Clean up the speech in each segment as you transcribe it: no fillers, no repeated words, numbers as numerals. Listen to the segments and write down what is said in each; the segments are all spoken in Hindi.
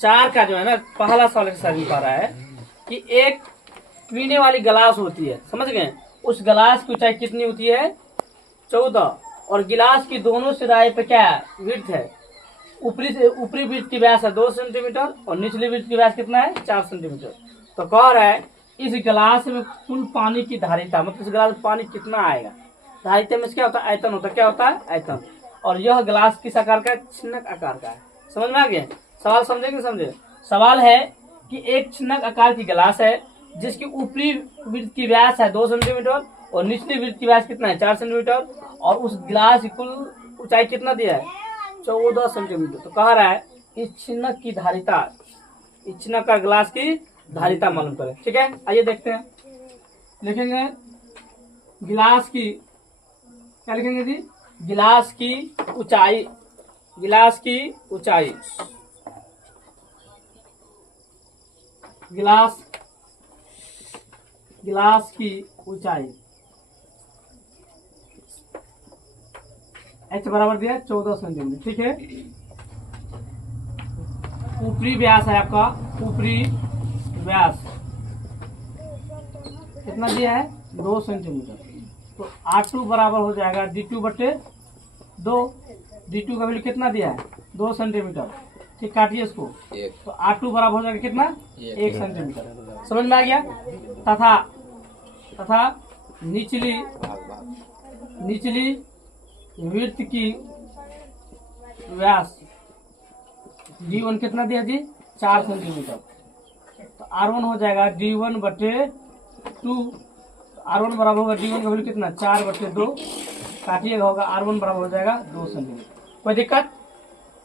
4 का जो है ना पहला सवाल के साथ पा रहा है कि एक पीने वाली गिलास होती है, समझ गए। उस गिलास की ऊंचाई कितनी होती है? 14। और गिलास की दोनों सिराए पे क्या है? विड्थ है। ऊपरी वृत्त की व्यास है 2 सेंटीमीटर और निचली वृत्त की व्यास कितना है? 4 सेंटीमीटर। तो कह रहा है इस गिलास में कुल पानी की धारिता, मतलब इस गिलास में पानी कितना आएगा। धारिता में क्या होता है? आयतन होता है। क्या होता है? आयतन। और यह गिलास किस आकार का है? छिन्नक आकार का है। समझ में आ गया? सवाल समझे कि समझे? सवाल है कि एक छिन्नक आकार की गिलास है जिसकी ऊपरी वृत्त की व्यास है 2 सेंटीमीटर और निचली वृत्त की व्यास कितना है? 4 सेंटीमीटर। और उस गिलास की कुल ऊंचाई कितना दिया है? 14 सेंटीमीटर। तो कह रहा है इस छिन्नक की धारिता, इस छिन्नक का गिलास की धारिता मालूम करें। ठीक है, आइए देखते हैं। लिखेंगे गिलास की, क्या लिखेंगे जी? गिलास की ऊंचाई, गिलास की ऊंचाई, गिलास की ऊंचाई h बराबर दिया 14 सेंटीमीटर। ठीक है, ऊपरी व्यास है आपका, ऊपरी व्यास कितना दिया है? 2 सेंटीमीटर। तो R2 बराबर हो जाएगा D2 बटे 2। D2 का वैल्यू कितना दिया है? 2 सेंटीमीटर। ठीक, काटिए इसको। तो R2 बराबर हो जाएगा कितना? 1 सेंटीमीटर। समझ में आ गया? तथा निचली वृत्त की व्यास D1 कितना दिया जी? 4 सेंटीमीटर। तो R1 हो जाएगा D1 बटे 2। R1 बराबर होगा D1 का वैल्यू कितना? 4 बटे 2। काटिएगा, होगा R1 बराबर हो जाएगा 2 सेंटीमीटर।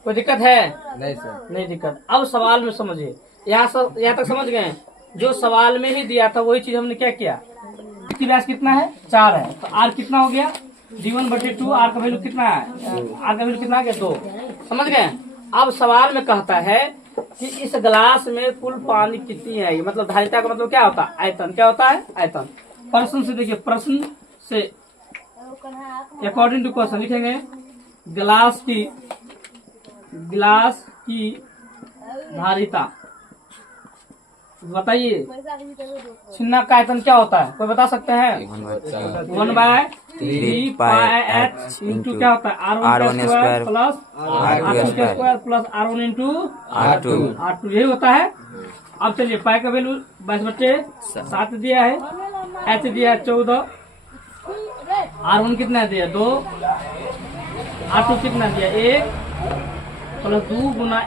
कोई दिक्कत है? नहीं सर, नहीं दिक्कत। अब सवाल में समझिए, यहाँ तक समझ गए। जो सवाल में ही दिया था वही चीज हमने क्या किया। इसकी व्यास कितना है? 4 है। तो R कितना हो गया? D1 बटे 2। R का वैल्यू कितना है? R का वैल्यू कितना आ गया? 2। समझ गए? अब सवाल में कहता है कि इस गिलास में कुल पानी कितनी है, मतलब धारिता का मतलब क्या होता है? आयतन। क्या होता है? आयतन। प्रश्न से देखिए, प्रश्न से अकॉर्डिंग टू क्वेश्चन लिखेंगे गिलास की धारिता। बताइए छिन्नक का आयतन क्या होता है? कोई बता सकते हैं? 1/3 पाई h इंटू क्या होता है? R1 square plus R2 square plus R1 into R2 यही होता है। अब चलिए, पाई का वैल्यू 22/7 दिया है, h दिया है 14, R1 कितना दिया? 2, R2 कितना दिया? 1 प्लस 2 गुना